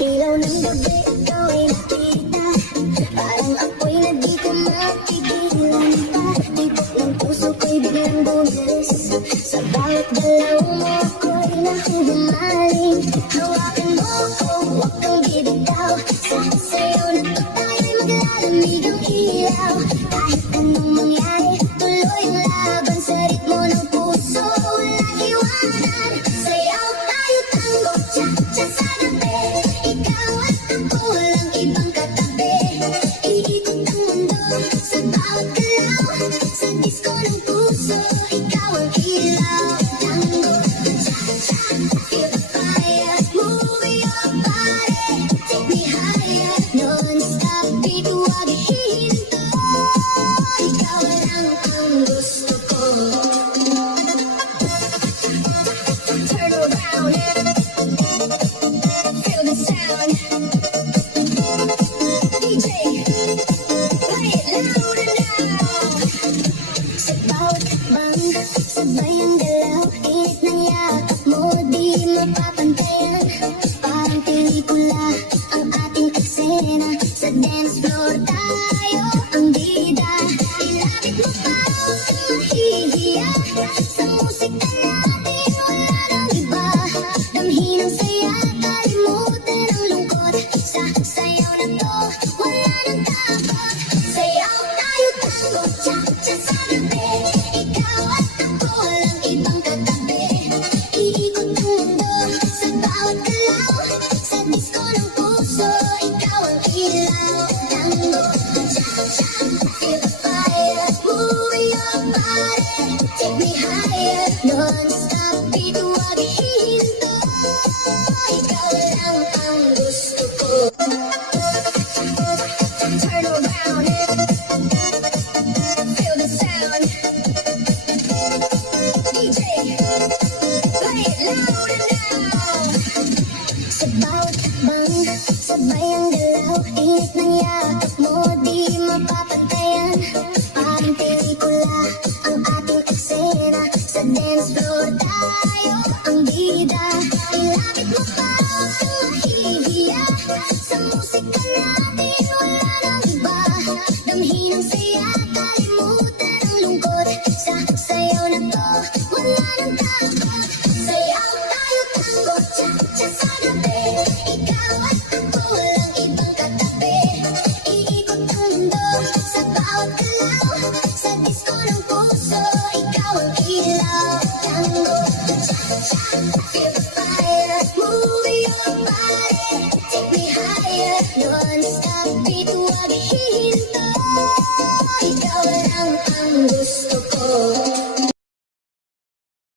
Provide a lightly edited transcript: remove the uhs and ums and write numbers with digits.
ilaw ng gabi, ikaw ay nakita. Parang ako'y na di ko mapigilan pa. Tibok ng puso ko'y biglang bumilis. Sa bawat galaw mo ako'y nahuhumaling. Hawakan mo ako, huwag kang bibitaw. Sa sayaw na to tayo'y maglalamig ang ilaw. Kahit anong mangyari, tuloy ang laban. Sa ritmo ng puso, walang iwanan. Sayaw tayo tango, cha-cha sa gabi. Ikaw at ako, walang ibang katabi. Iikot ang mundo sa bawat galaw. Sa disco ng puso, ikaw ang ilaw. Tango, cha-cha, feel the fire. Move your body, take me higher. Non-stop beat, huwag ihinto. Ikaw lang ang gusto ko. Turn around, feel the sound. DJ, play it louder now. Sa bawat hakbang, sabay ang galaw. Init ng yakap mo, di mapapantayan. Parang pelikula ang ating eksena. Sa dance floor tayo ang bida. Ilapit mo pa, huwag kang mahihiya. Sa musika natin, wala nang iba. Damhin ang saya, kalimutan ang lungkot. Sa sayaw na to, wala nang takot. Sayaw tayo tango, cha-cha sa gabi. Ikaw at ako, walang ibang katabi. Iikot ang mundo sa bawat galaw. Sa disco ng puso, ikaw ang ilaw. Tango, cha-cha, feel the fire. Move your body, take me higher. Non-stop beat, huwag ihinto. Ikaw lang ang gusto ko. Turn around, feel the sound. DJ, play it louder now. Sa bawat hakbang, sabay ang galaw. Init ng yakap mo, di mapapantayan. Parang pelikula ang ating eksena. Sa dance floor tayo ang bida. Ilapit mo pa, huwag kang mahihiya. Sa musika natin, wala nang iba. Damhin ang saya, kalimutan ang lungkot. Sa sayaw na to, wala nang takot. Sayaw tayo tango, cha-cha sa gabi. Ikaw at ako, walang ibang katabi. Iikot ang mundo sa bawat galaw. Sa disco ng puso, ikaw ang ilaw. Tango, cha-cha, feel the fire. Move your body, take me higher. Non-stop beat, huwag ihinto. Ikaw